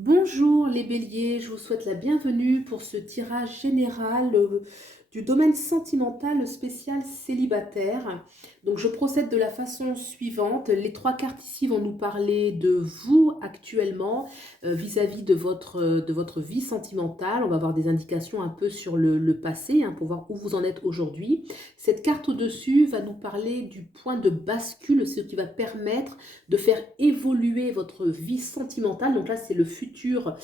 Bonjour les béliers, je vous souhaite la bienvenue pour ce tirage général du domaine sentimental spécial célibataire. Donc je procède de la façon suivante. Les trois cartes ici vont nous parler de vous actuellement vis-à-vis de votre vie sentimentale. On va avoir des indications un peu sur le passé pour voir où vous en êtes aujourd'hui. Cette carte au-dessus va nous parler du point de bascule, ce qui va permettre de faire évoluer votre vie sentimentale. Donc là, c'est le futur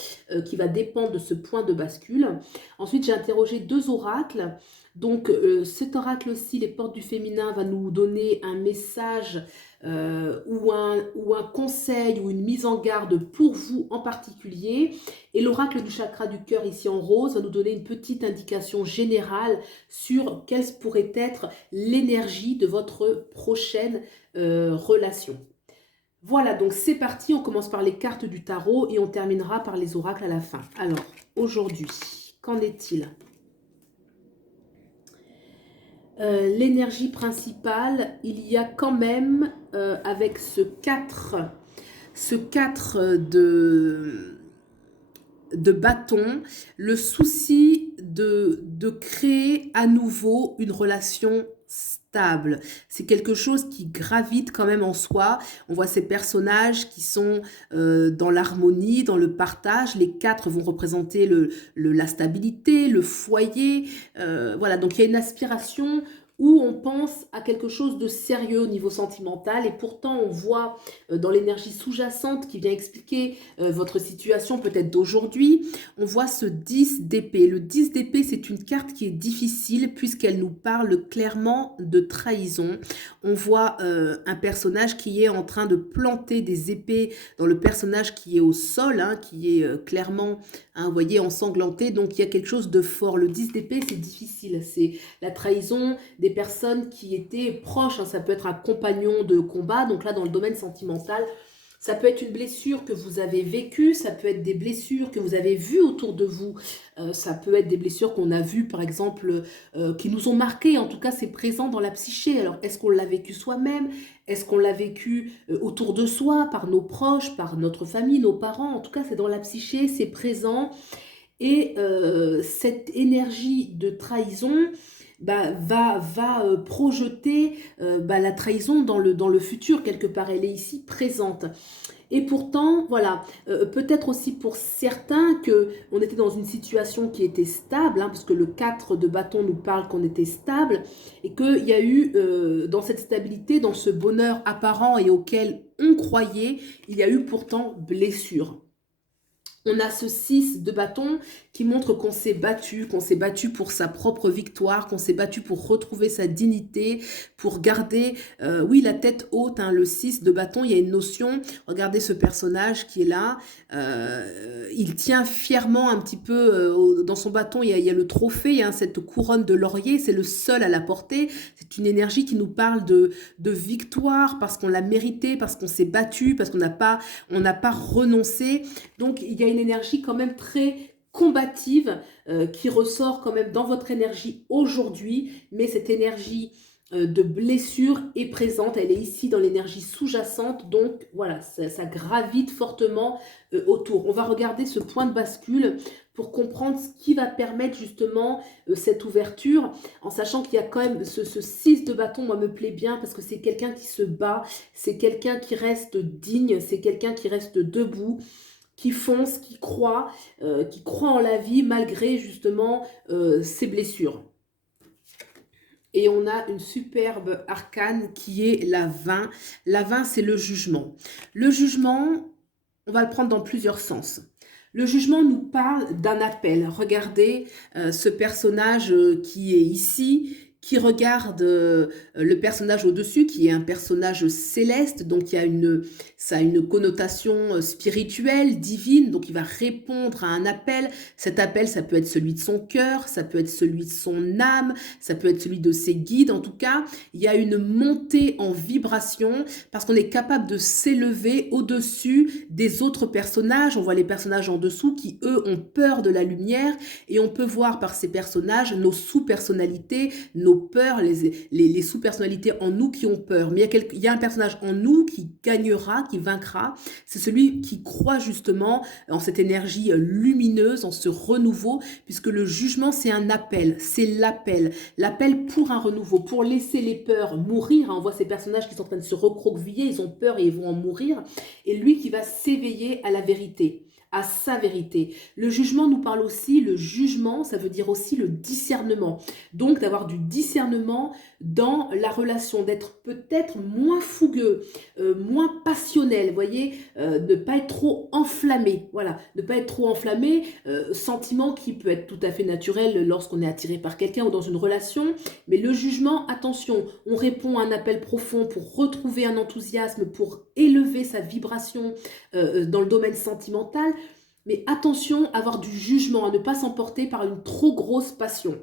qui va dépendre de ce point de bascule. Ensuite, j'ai interrogé deux oracles. Donc cet oracle-ci, les portes du féminin, va nous donner un message ou un conseil ou une mise en garde pour vous en particulier. Et l'oracle du chakra du cœur ici en rose va nous donner une petite indication générale sur quelle pourrait être l'énergie de votre prochaine relation. Voilà, donc c'est parti, on commence par les cartes du tarot et on terminera par les oracles à la fin. Alors, aujourd'hui, qu'en est-il? L'énergie principale, il y a quand même, avec ce 4 de bâton, le souci de créer à nouveau une relation stable. C'est quelque chose qui gravite quand même en soi. On voit ces personnages qui sont dans l'harmonie, dans le partage. Les quatre vont représenter la stabilité, le foyer. Voilà, donc il y a une aspiration où on pense à quelque chose de sérieux au niveau sentimental et pourtant on voit dans l'énergie sous-jacente qui vient expliquer votre situation peut-être d'aujourd'hui, on voit ce 10 d'épée. Le 10 d'épée, c'est une carte qui est difficile puisqu'elle nous parle clairement de trahison. On voit un personnage qui est en train de planter des épées dans le personnage qui est au sol, qui est clairement, vous voyez, ensanglanté. Donc il y a quelque chose de fort. Le 10 d'épée, c'est difficile. C'est la trahison des personnes qui étaient proches. Ça peut être un compagnon de combat. Donc là, dans le domaine sentimental, ça peut être une blessure que vous avez vécue, ça peut être des blessures que vous avez vues autour de vous, ça peut être des blessures qu'on a vues par exemple, qui nous ont marquées, en tout cas c'est présent dans la psyché. Alors est-ce qu'on l'a vécu soi-même? Est-ce qu'on l'a vécu autour de soi, par nos proches, par notre famille, nos parents? En tout cas c'est dans la psyché, c'est présent. Et cette énergie de trahison va projeter la trahison dans le futur, quelque part. Elle est ici présente. Et pourtant, voilà, peut-être aussi pour certains qu'on était dans une situation qui était stable, parce que le 4 de bâton nous parle qu'on était stable, et qu'il y a eu, dans cette stabilité, dans ce bonheur apparent et auquel on croyait, il y a eu pourtant blessure. On a ce 6 de bâton qui montre qu'on s'est battu pour sa propre victoire, qu'on s'est battu pour retrouver sa dignité, pour garder, oui, la tête haute. Le 6 de bâton, il y a une notion, regardez ce personnage qui est là, il tient fièrement un petit peu, dans son bâton, il y a le trophée, cette couronne de laurier, c'est le seul à la porter. C'est une énergie qui nous parle de victoire, parce qu'on l'a mérité, parce qu'on s'est battu, parce qu'on n'a pas renoncé. Donc il y a une énergie quand même très combative qui ressort quand même dans votre énergie aujourd'hui, mais cette énergie de blessure est présente, elle est ici dans l'énergie sous-jacente, donc voilà, ça gravite fortement autour. On va regarder ce point de bascule pour comprendre ce qui va permettre justement cette ouverture, en sachant qu'il y a quand même ce 6 de bâton, moi me plaît bien, parce que c'est quelqu'un qui se bat, c'est quelqu'un qui reste digne, c'est quelqu'un qui reste debout, qui fonce, qui croit en la vie malgré justement ses blessures. Et on a une superbe arcane qui est la 20. La 20, c'est le jugement. Le jugement, on va le prendre dans plusieurs sens. Le jugement nous parle d'un appel. Regardez ce personnage qui est ici, qui regarde le personnage au-dessus, qui est un personnage céleste, donc ça a une connotation spirituelle, divine, donc il va répondre à un appel. Cet appel, ça peut être celui de son cœur, ça peut être celui de son âme, ça peut être celui de ses guides. En tout cas, il y a une montée en vibration parce qu'on est capable de s'élever au-dessus des autres personnages. On voit les personnages en dessous qui, eux, ont peur de la lumière, et on peut voir par ces personnages nos sous-personnalités, nos nos peurs, les sous-personnalités en nous qui ont peur. Mais il y a un personnage en nous qui gagnera, qui vaincra. C'est celui qui croit justement en cette énergie lumineuse, en ce renouveau, puisque le jugement, c'est un appel, c'est l'appel. L'appel pour un renouveau, pour laisser les peurs mourir. On voit ces personnages qui sont en train de se recroqueviller, ils ont peur et ils vont en mourir. Et lui qui va s'éveiller à la vérité, à sa vérité. Le jugement nous parle aussi, le jugement, ça veut dire aussi le discernement. Donc d'avoir du discernement dans la relation, d'être peut-être moins fougueux, moins passionnel, vous voyez, ne pas être trop enflammé, voilà, ne pas être trop enflammé, sentiment qui peut être tout à fait naturel lorsqu'on est attiré par quelqu'un ou dans une relation, mais le jugement, attention, on répond à un appel profond pour retrouver un enthousiasme, pour élever sa vibration dans le domaine sentimental, mais attention à avoir du jugement, à ne pas s'emporter par une trop grosse passion.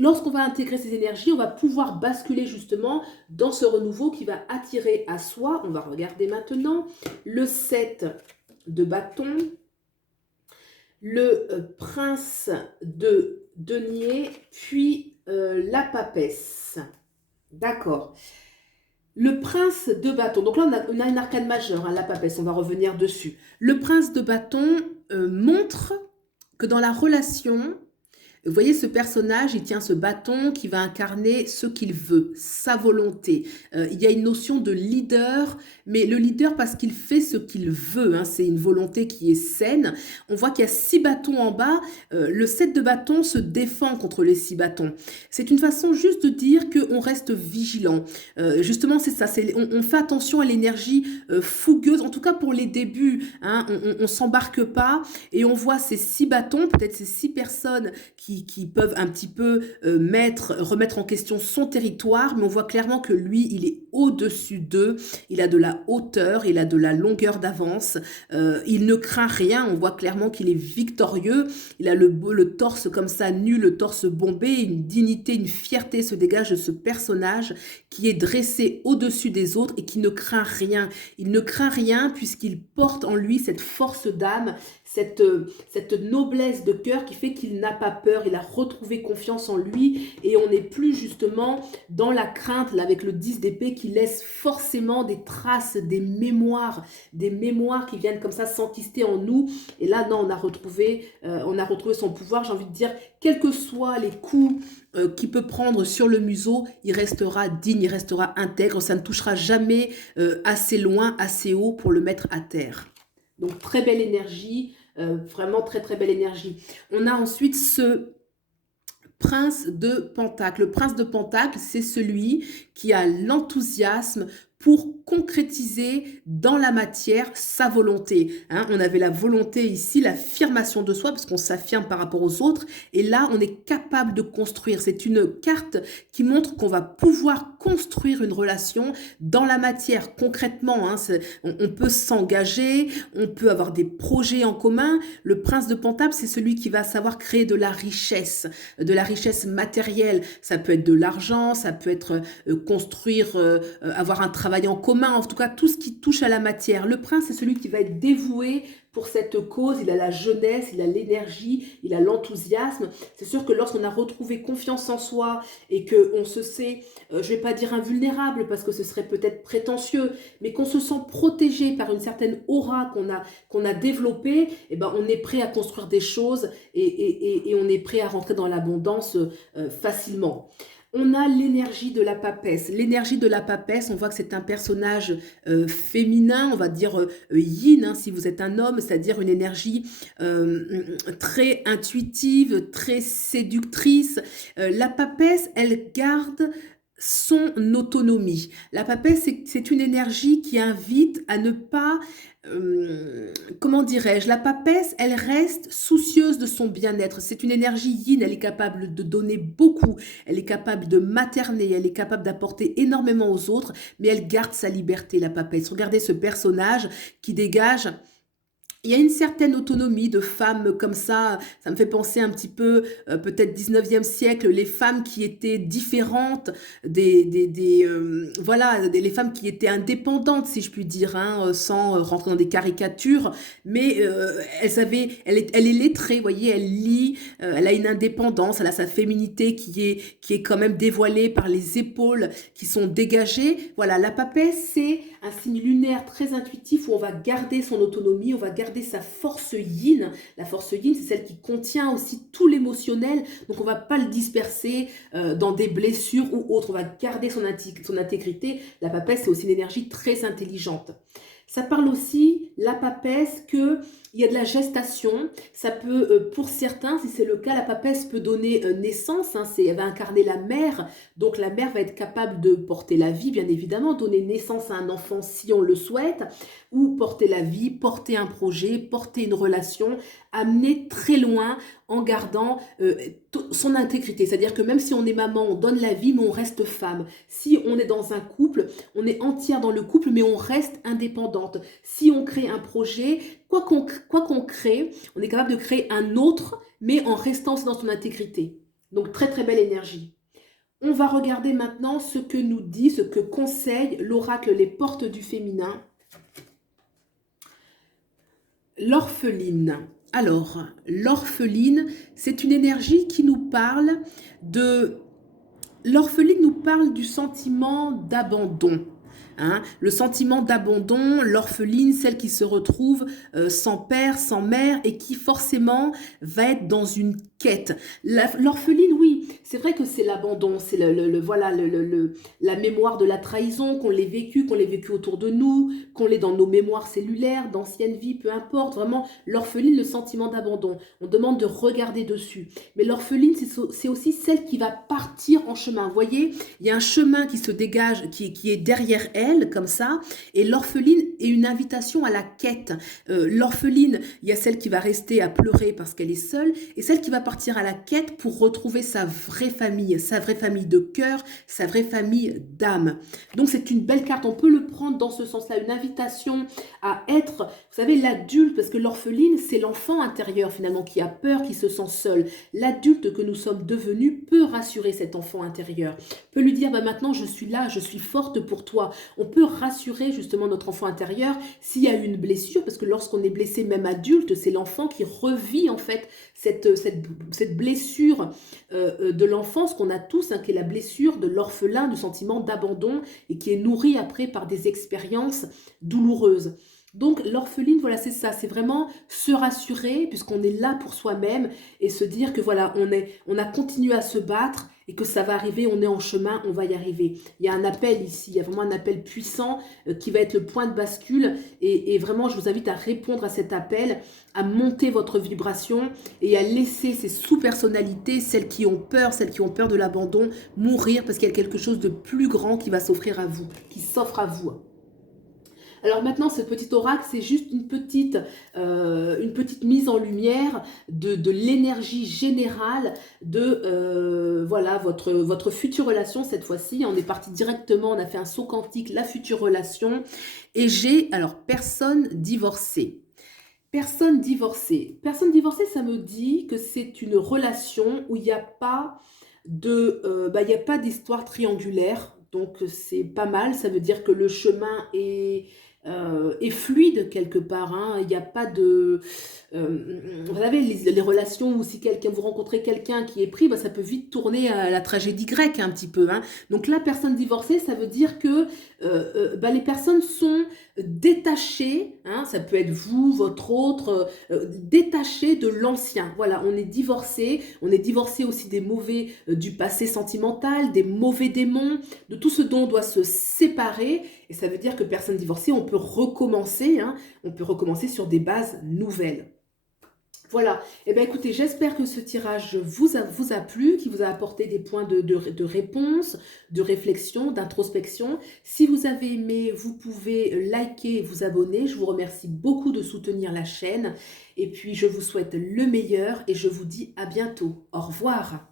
Lorsqu'on va intégrer ces énergies, on va pouvoir basculer justement dans ce renouveau qui va attirer à soi. On va regarder maintenant le 7 de bâton, le prince de denier, puis la papesse. D'accord. Le prince de bâton, donc là on a une arcane majeure, hein, la papesse, on va revenir dessus. Le prince de bâton montre que dans la relation, vous voyez ce personnage, il tient ce bâton qui va incarner ce qu'il veut, sa volonté. Il y a une notion de leader, mais le leader parce qu'il fait ce qu'il veut, hein, c'est une volonté qui est saine. On voit qu'il y a 6 bâtons en bas, le 7 de bâton se défend contre les 6 bâtons. C'est une façon juste de dire qu'on reste vigilant. Justement, c'est ça, on fait attention à l'énergie fougueuse, en tout cas pour les débuts, hein, on s'embarque pas et on voit ces 6 bâtons, peut-être ces 6 personnes qui peuvent un petit peu remettre en question son territoire, mais on voit clairement que lui, il est au-dessus d'eux, il a de la hauteur, il a de la longueur d'avance, il ne craint rien, on voit clairement qu'il est victorieux, il a le torse comme ça nu, le torse bombé, une dignité, une fierté se dégage de ce personnage qui est dressé au-dessus des autres et qui ne craint rien. Il ne craint rien puisqu'il porte en lui cette force d'âme, cette noblesse de cœur qui fait qu'il n'a pas peur, il a retrouvé confiance en lui et on n'est plus justement dans la crainte là, avec le 10 d'épée qui laisse forcément des traces, des mémoires qui viennent comme ça s'enquister en nous. Et là, non, on a retrouvé son pouvoir, j'ai envie de dire, quels que soient les coups qu'il peut prendre sur le museau, il restera digne, il restera intègre, ça ne touchera jamais assez loin, assez haut pour le mettre à terre. Donc très belle énergie, vraiment très très belle énergie. On a ensuite ce prince de Pentacle. Le prince de Pentacle, c'est celui qui a l'enthousiasme pour concrétiser dans la matière sa volonté. Hein, on avait la volonté ici, l'affirmation de soi, parce qu'on s'affirme par rapport aux autres. Et là, on est capable de construire. C'est une carte qui montre qu'on va pouvoir construire une relation dans la matière. Concrètement, hein, on peut s'engager, on peut avoir des projets en commun. Le prince de Pentacle, c'est celui qui va savoir créer de la richesse matérielle. Ça peut être de l'argent, ça peut être construire, avoir un travail en commun, en tout cas tout ce qui touche à la matière. Le prince, c'est celui qui va être dévoué pour cette cause, il a la jeunesse, il a l'énergie, il a l'enthousiasme. C'est sûr que lorsqu'on a retrouvé confiance en soi et qu'on se sait, je ne vais pas dire invulnérable parce que ce serait peut-être prétentieux, mais qu'on se sent protégé par une certaine aura qu'on a développée, eh ben on est prêt à construire des choses et on est prêt à rentrer dans l'abondance facilement. On a l'énergie de la papesse. L'énergie de la papesse, on voit que c'est un personnage féminin, on va dire yin, hein, si vous êtes un homme, c'est-à-dire une énergie très intuitive, très séductrice. La papesse, elle garde son autonomie. La papesse, c'est une énergie qui invite à ne pas, comment dirais-je, la papesse, elle reste soucieuse de son bien-être. C'est une énergie yin, elle est capable de donner beaucoup, elle est capable de materner, elle est capable d'apporter énormément aux autres, mais elle garde sa liberté, la papesse. Regardez ce personnage qui dégage Il y a une certaine autonomie de femmes comme ça me fait penser un petit peu, peut-être 19e siècle, les femmes qui étaient différentes voilà, les femmes qui étaient indépendantes, si je puis dire, hein, sans rentrer dans des caricatures, mais elle est lettrée, vous voyez, elle lit, elle a une indépendance, elle a sa féminité qui est quand même dévoilée par les épaules qui sont dégagées. Voilà, la papesse, c'est un signe lunaire très intuitif où on va garder son autonomie, on va garder sa force yin. La force yin, c'est celle qui contient aussi tout l'émotionnel, donc on va pas le disperser dans des blessures ou autres, on va garder son intégrité. La papesse, c'est aussi une énergie très intelligente. Ça parle aussi, la papesse, qu'il y a de la gestation. Ça peut, pour certains, si c'est le cas, la papesse peut donner naissance. Hein, elle va incarner la mère. Donc la mère va être capable de porter la vie, bien évidemment, donner naissance à un enfant si on le souhaite, ou porter la vie, porter un projet, porter une relation, amener très loin en gardant son intégrité. C'est-à-dire que même si on est maman, on donne la vie, mais on reste femme. Si on est dans un couple, on est entière dans le couple, mais on reste indépendante. Si on crée un projet, quoi qu'on crée, on est capable de créer un autre, mais en restant dans son intégrité. Donc très très belle énergie. On va regarder maintenant ce que nous dit, ce que conseille l'oracle Les Portes du Féminin. L'orpheline. Alors, l'orpheline, c'est une énergie qui nous parle de... L'orpheline nous parle du sentiment d'abandon. Hein, le sentiment d'abandon, l'orpheline, celle qui se retrouve sans père, sans mère et qui forcément va être dans une quête. L'orpheline, oui, c'est vrai que c'est l'abandon, c'est voilà, la mémoire de la trahison, qu'on l'ait vécu autour de nous, qu'on l'ait dans nos mémoires cellulaires, d'anciennes vies, peu importe. Vraiment, l'orpheline, le sentiment d'abandon. On demande de regarder dessus. Mais l'orpheline, c'est aussi celle qui va partir en chemin. Vous voyez, il y a un chemin qui se dégage, qui est derrière elle, comme ça, et l'orpheline est une invitation à la quête. L'orpheline, il y a celle qui va rester à pleurer parce qu'elle est seule, et celle qui va partir à la quête pour retrouver sa vraie famille de cœur, sa vraie famille d'âme. Donc c'est une belle carte, on peut le prendre dans ce sens-là, une invitation à être, vous savez, l'adulte, parce que l'orpheline, c'est l'enfant intérieur finalement qui a peur, qui se sent seul. L'adulte que nous sommes devenus peut rassurer cet enfant intérieur, peut lui dire, bah, maintenant je suis là, je suis forte pour toi. On peut rassurer justement notre enfant intérieur s'il y a eu une blessure, parce que lorsqu'on est blessé, même adulte, c'est l'enfant qui revit en fait cette blessure de l'enfance qu'on a tous, hein, qui est la blessure de l'orphelin, du sentiment d'abandon, et qui est nourrie après par des expériences douloureuses. Donc l'orpheline, voilà, c'est ça, c'est vraiment se rassurer puisqu'on est là pour soi-même et se dire que voilà, on a continué à se battre et que ça va arriver, on est en chemin, on va y arriver. Il y a un appel ici, il y a vraiment un appel puissant qui va être le point de bascule et vraiment je vous invite à répondre à cet appel, à monter votre vibration et à laisser ces sous-personnalités, celles qui ont peur de l'abandon, mourir parce qu'il y a quelque chose de plus grand qui va s'offrir à vous, qui s'offre à vous. Alors maintenant, ce petit oracle, c'est juste une petite mise en lumière de l'énergie générale de voilà, votre future relation cette fois-ci. On est parti directement, on a fait un saut quantique, la future relation. Et j'ai, alors, personne divorcée. Personne divorcée. Personne divorcée, ça me dit que c'est une relation où il n'y a pas il y a pas d'histoire triangulaire. Donc c'est pas mal, ça veut dire que le chemin est fluide quelque part. Hein. Il n'y a pas de... vous savez, les relations où si vous rencontrez quelqu'un qui est pris, bah, ça peut vite tourner à la tragédie grecque un petit peu. Hein. Donc la personne divorcée, ça veut dire que les personnes sont détachées, hein, ça peut être vous, votre autre, détachées de l'ancien. Voilà, on est divorcé aussi des mauvais, du passé sentimental, des mauvais démons, de tout ce dont on doit se séparer. Et ça veut dire que personne divorcée, on peut recommencer, hein, on peut recommencer sur des bases nouvelles. Voilà, et bien écoutez, j'espère que ce tirage vous a plu, qui vous a apporté des points de réponse, de réflexion, d'introspection. Si vous avez aimé, vous pouvez liker et vous abonner. Je vous remercie beaucoup de soutenir la chaîne. Et puis, je vous souhaite le meilleur et je vous dis à bientôt. Au revoir.